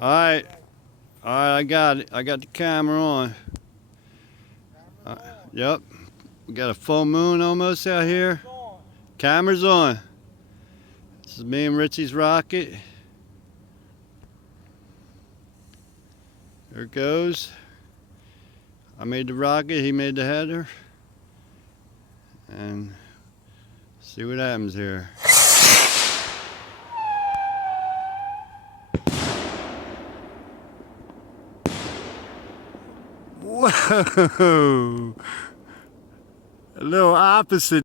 Alright. Alright, I got it. I got the camera on. Yep. We got a full moon almost out here. Camera's on. This is me and Richie's rocket. There it goes. I made the rocket, he made the header. And see what happens here. Whoa! A little opposite.